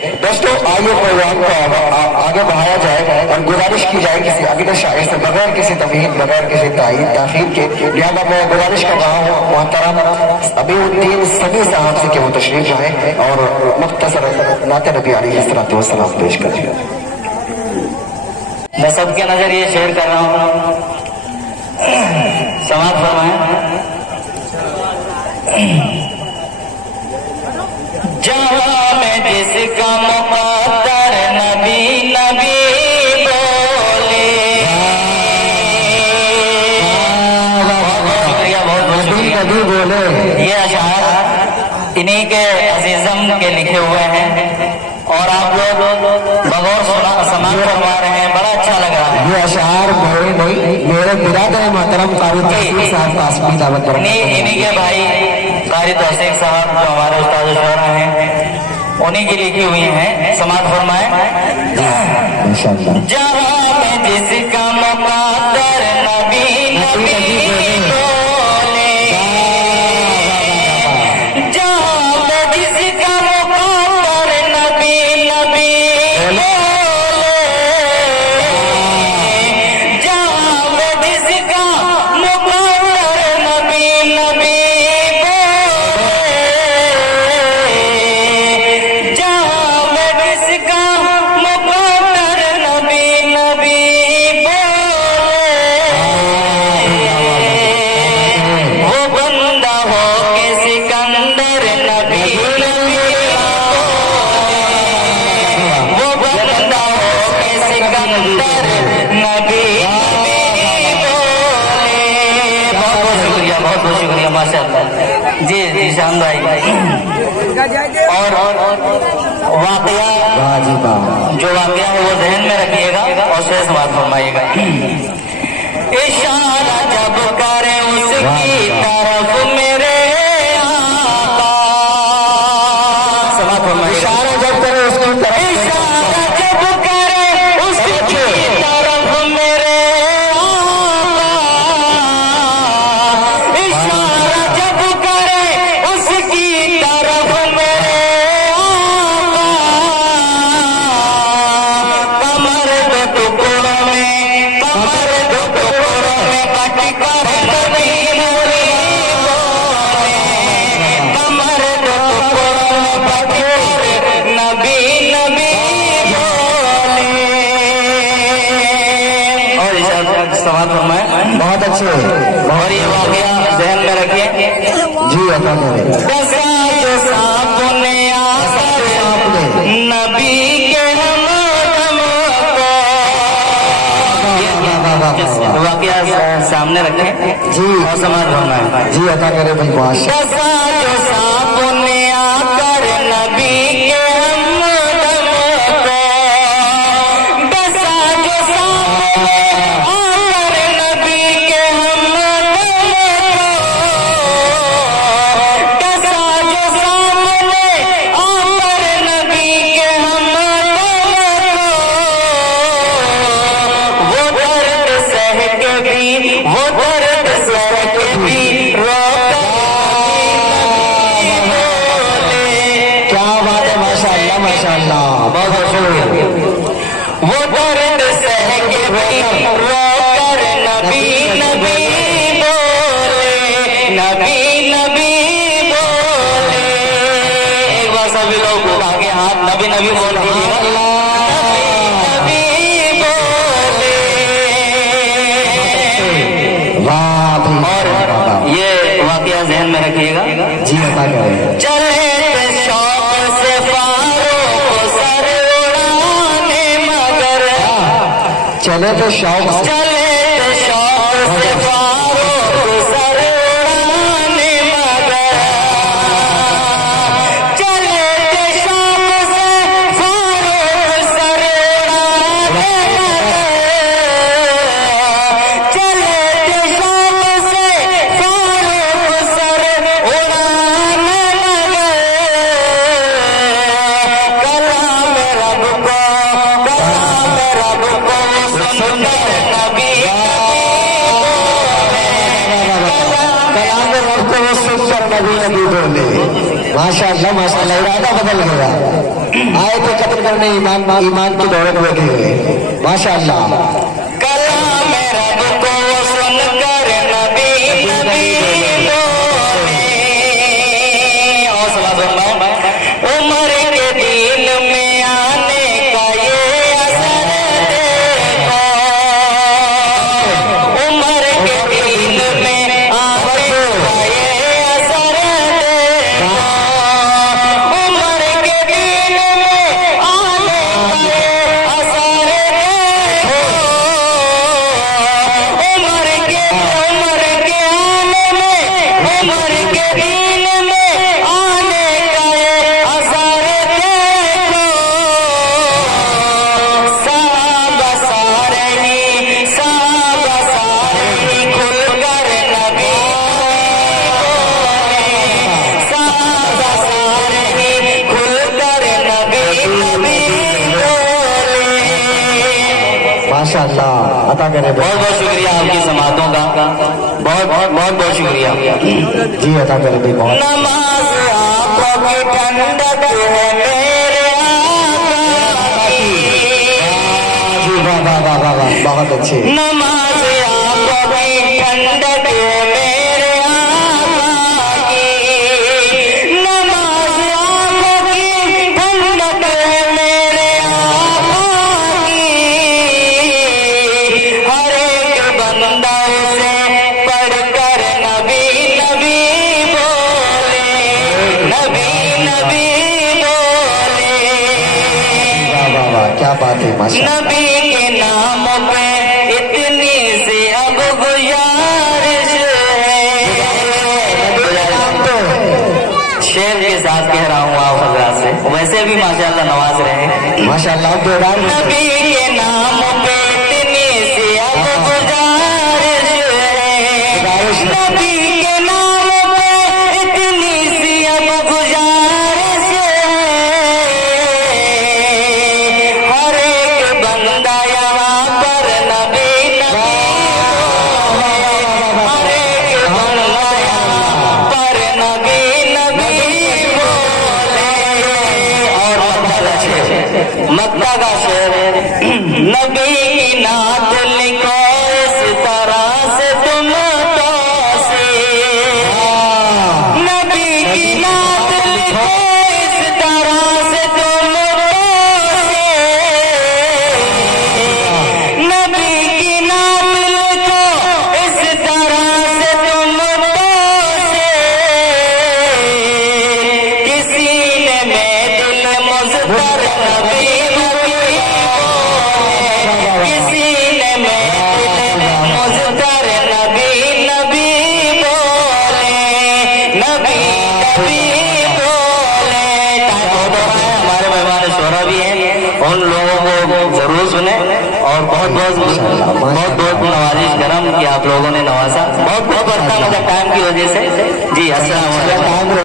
دوستو آئیے پروگرام کو آگے بڑھایا جائے اور گزارش کی جائے کسی عقیدت شاعر سے بغیر کسی تمہید بغیر کسی تاخیر کے، لہذا میں گزارش کر رہا ہوں محترم ابی الدین سنی صاحب سے کہ وہ تشریف لائیں اور مختصر نعت نبی علیہ السلام پیش کر دیا۔ میں سب کے نظر یہ شیئر کر رہا ہوں، سماعت فرمائیں۔ جہاں میں جس کا مقدر نبی نبی بولے، شکریہ، بہت بہت شکریہ۔ یہ اشعار انہی کے عزیزم کے لکھے ہوئے ہیں اور آپ لوگ بغور سماعت فرما رہے ہیں، بڑا اچھا لگ رہا ہے۔ یہ اشعار میرے نہیں، میرے برادر محترم قاری توفیق صاحب کا اسمی دعوت پر انہی کے بھائی قاری توفیق صاحب جو ہمارے استاد و شعرا ہیں، انہی کی لکھی ہوئی ہیں، سماعت فرمائیں۔ جہاں میں جس کا مقدر نبی نبی بولے، جہاں میں جس کا مقدر نبی نبی بولے، جہاں میں جس کا مقدر نبی نبی جی جی شان بھائی، اور واقعہ جو واقعہ ہے وہ ذہن میں رکھیے گا اور سے سماعت فرمائیے گا۔ اشارہ جب کرے اس کی طرف میرے آقا، سماعت فرمائیے۔ اشارہ جب کرے اس کی طرف، اشارہ جب کرے اس کی طرف میرے آقا، اشارہ جب کرے اس کی طرف میرے آقا، کمر دو ٹکڑوں میں، کمر دو ٹکڑوں میں کٹ کر نبی نبی بولے، کمر دو ٹکڑوں میں کٹ کر نبی نبی بولے۔ اور سماعت فرمائیں، بہت اچھے، اور یہ واقعہ ذہن میں رکھیے۔ جی عطا کریں۔ دسا جو سانپ نے آ کر نبی کے ہم کو، واقعہ سامنے رکھیں جی اور سماعت فرمائیں۔ جی عطا کرے بھائی معاش۔ دسا جو سانپ نے آ کر نبی کے ہم کو، دسا جو سانپ نے آ کر نبی کے ہم کو، دسا جو سانپ نے آ کر نبی کے ہم کو، وہ درد سہ کے بھی، وہ درد سہ کے بھی رو کر کیا بات ہے، ماشاء اللہ ماشاء اللہ، بہت بہت شکریہ۔ وہ درد سہ کے بھی رو کر نبی نبی بولے، نبی نبی بولے۔ ایک بار سبھی لوگ اٹھا کے ہاتھ نبی نبی بول دیجیے گا۔ نبی بولے، اور یہ واقعہ ذہن میں رکھیے گا۔ جی عطا کریں۔ چلے شوق سے فاروق سر اڑانے مگر، چلے تو شوق سے، چلے شوق سے فاروق سر اڑانے مگر، چلے شوق سے فاروق سر اڑانے مگر، چلے شوق سے فاروق سر اڑانے مگر، کلام رب کو، کلام رب کو سن کر نبی کلام رب کو سن کر نبی نبی بولے۔ ماشاء اللہ ماشاء اللہ، ارادہ بدل گیا۔ آئے تھے قتل کرنے ایمان کی دولت لگے ہوئے. ماشاءاللہ. کلام رب کو سن کر نبی نبی بولے. حوصلہ فرمائیں. عمر کے دین میں آنے کا یہ اثر دیکھو. عمر کے دین میں آنے کا یہ اثر دیکھو. عمر کے دین میں آنے کا یہ اثر دیکھو. عمر کے آنے میں عمر کے دین میں آنے کا یہ اثر دیکھو. صحابہ سارے ہی کھل کر نبی بولے. صحابہ سارے ہی کھل کر نبی نبی بولے. ماشاءاللہ. عطا کرے. بہت بہت شکریہ آپ کی سماعتوں کا. بہت بہت شکریہ. جی عطا کرے بھائی. بہت نماز آنکھوں کی ٹھنڈک ہے میرے آقا کی. جی. واہ واہ واہ واہ واہ. بہت اچھے. نماز آنکھوں کی ٹھنڈک ہے میرے آقا کی. نماز آنکھوں کی ٹھنڈک ہے میرے آقا کی. ہر ایک بندہ اسے پڑھ کر نبی نبی بولے. نبی نبی بولے. واہ واہ واہ. کیا بات ہے. ماشاءاللہ. نبی کے نام پہ اتنی سی اب گزارش ہے. شعر کے ساتھ کہہ رہا ہوں آپ حضرات سے. ویسے بھی ماشاءاللہ نواز رہے ہیں. ماشاءاللہ. اب تو اعلان نبی کے نام پہ اتنی سی اب گزارش ہے. نبی کے نام پہ اتنی سی اب گزارش ہے. ہر ایک بندہ یہاں پر نبی نبی بولے. ہر ایک بندہ یہاں پر نبی نبی بولے. اور مکہ کا شعر. نبی کی نعت لکھو اس طرح سے تم توسیع. نبی کی نعت لکھو اس طرح سے تم توسیع. نبی کی نعت لکھو اس طرح سے تم توسیع. کسی نے میں دل مضطر نبی نبی بولے. کسی نے میں دل مضطر نبی نبی بولے. نبی نبی بولے. ہمارے مہمان شعرا بھی ہیں. ان لوگوں کو ضرور سنیں. اور بہت بہت نوازش کرم کہ آپ لوگوں نے نوازا. بہت بڑھتا مطلب ٹائم کی وجہ سے. جی السلام علیکم.